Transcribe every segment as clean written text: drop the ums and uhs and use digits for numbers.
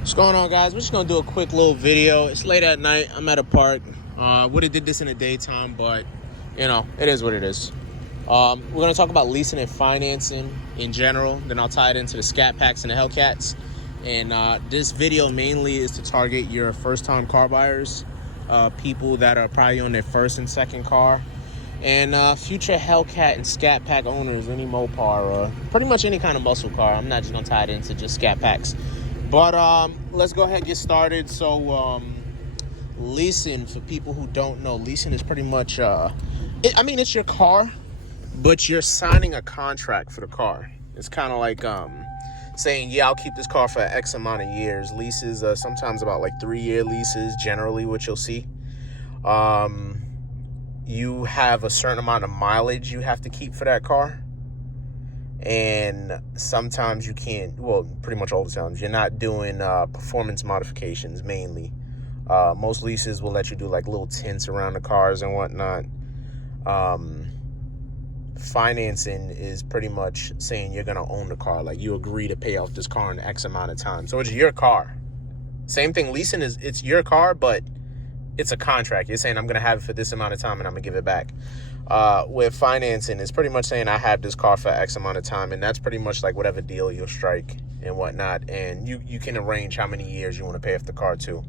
What's going on, guys? We're just gonna do a quick little video. It's late at night. I'm at a park. Would have did this in the daytime, but it is what it is. We're gonna talk about leasing and financing in general. Then I'll tie it into the Scatpacks and the Hellcats. And this video mainly is to target your first-time car buyers, people that are probably on their first and second car, and future Hellcat and Scatpack owners, any Mopar or pretty much any kind of muscle car. I'm not just gonna tie it into just Scatpacks. But let's go ahead and get started. So leasing, for people who don't know, leasing is pretty much, it's your car, but you're signing a contract for the car. It's kind of like saying, yeah, I'll keep this car for X amount of years. Leases are sometimes about like 3-year leases, generally what you'll see. You have a certain amount of mileage you have to keep for that car. And sometimes you can't, well, pretty much all the times, you're not doing performance modifications mainly. Most leases will let you do like little tints around the cars and whatnot. Financing is pretty much saying you're going to own the car. Like, you agree to pay off this car in X amount of time. So it's your car. Same thing, leasing is, it's your car, but it's a contract. You're saying I'm going to have it for this amount of time and I'm going to give it back. With financing, it's pretty much saying I have this car for X amount of time, and that's pretty much like whatever deal you'll strike and whatnot, and you can arrange how many years you want to pay off the car to.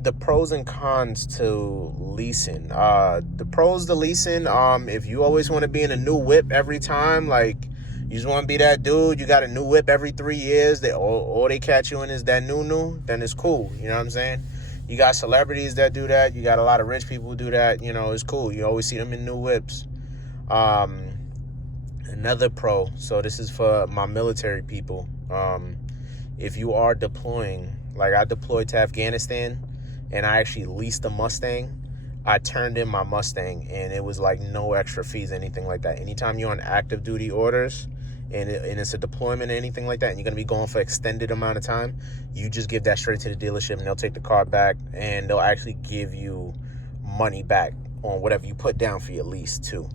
The pros and cons to leasing. The pros to leasing, if you always want to be in a new whip every time, like you just want to be that dude, you got a new whip every 3 years, all they catch you in is that new, then it's cool. You know what I'm saying? You got celebrities that do that. You got a lot of rich people who do that. It's cool. You always see them in new whips. Another pro, so this is for my military people. If you are deploying, like I deployed to Afghanistan, and I actually leased a Mustang. I turned in my Mustang, and it was like no extra fees, anything like that. Anytime you're on active duty orders, and it's a deployment or anything like that, and you're going to be going for extended amount of time, you just give that straight to the dealership, and they'll take the car back, and they'll actually give you money back on whatever you put down for your lease too.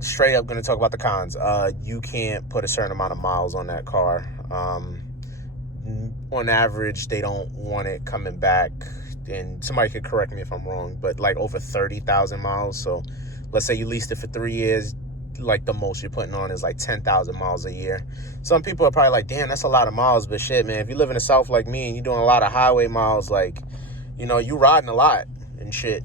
Straight up going to talk about the cons. You can't put a certain amount of miles on that car. On average, they don't want it coming back, and somebody could correct me if I'm wrong, but like over 30,000 miles. So let's say you leased it for 3 years, like the most you're putting on is like 10,000 miles a year. Some people are probably like, damn, that's a lot of miles. But shit, man, if you live in the South like me and you're doing a lot of highway miles, like, you riding a lot and shit.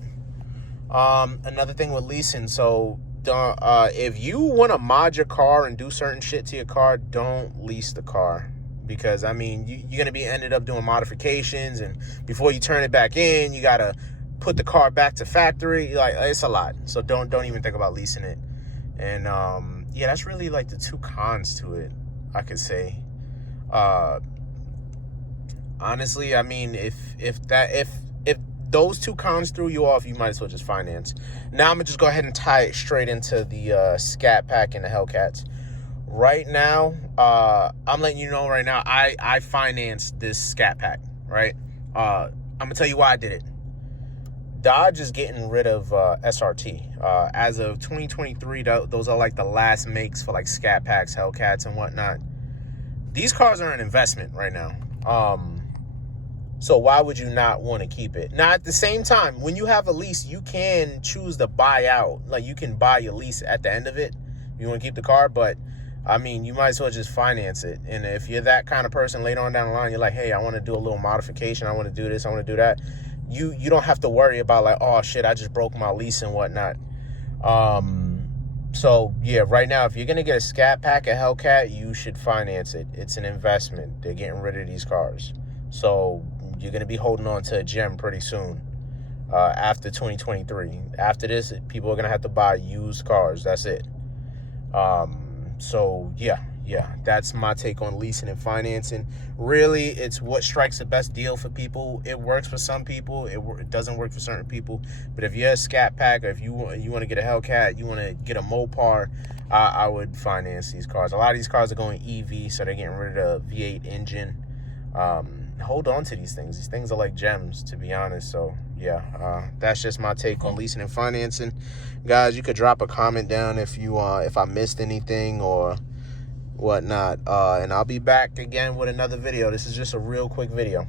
Another thing with leasing, so if you want to mod your car and do certain shit to your car, don't lease the car. Because, you're going to be ended up doing modifications, and before you turn it back in, you got to put the car back to factory. Like, it's a lot. So don't even think about leasing it. And, yeah, that's really like the two cons to it, I could say. Honestly, if those two cons threw you off, you might as well just finance. Now I'm going to just go ahead and tie it straight into the Scatpack and the Hellcats. Right now, I'm letting you know right now, I financed this Scatpack, right? I'm going to tell you why I did it. Dodge is getting rid of SRT. As of 2023, those are like the last makes for like Scatpacks, Hellcats, and whatnot. These cars are an investment right now. So why would you not want to keep it? Now, at the same time, when you have a lease, you can choose to buy out. Like, you can buy your lease at the end of it. You want to keep the car, but you might as well just finance it. And if you're that kind of person later on down the line, you're like, hey, I want to do a little modification. I want to do this. I want to do that. You don't have to worry about like, oh shit, I just broke my lease and whatnot. So yeah, right now, if you're going to get a Scatpack, a Hellcat, you should finance it. It's an investment. They're getting rid of these cars. So you're going to be holding on to a gem pretty soon. After 2023. After this, people are going to have to buy used cars. That's it. So yeah, that's my take on leasing and financing. Really, it's what strikes the best deal for people. It works for some people. It doesn't work for certain people. But if you're a Scatpack, or if you want to get a Hellcat, you want to get a Mopar, I would finance these cars. A lot of these cars are going EV, so they're getting rid of the V8 engine. Hold on to these things. These things are like gems, to be honest. So yeah, that's just my take on leasing and financing. Guys, you could drop a comment down if I missed anything, or whatnot. And I'll be back again with another video. This is just a real quick video.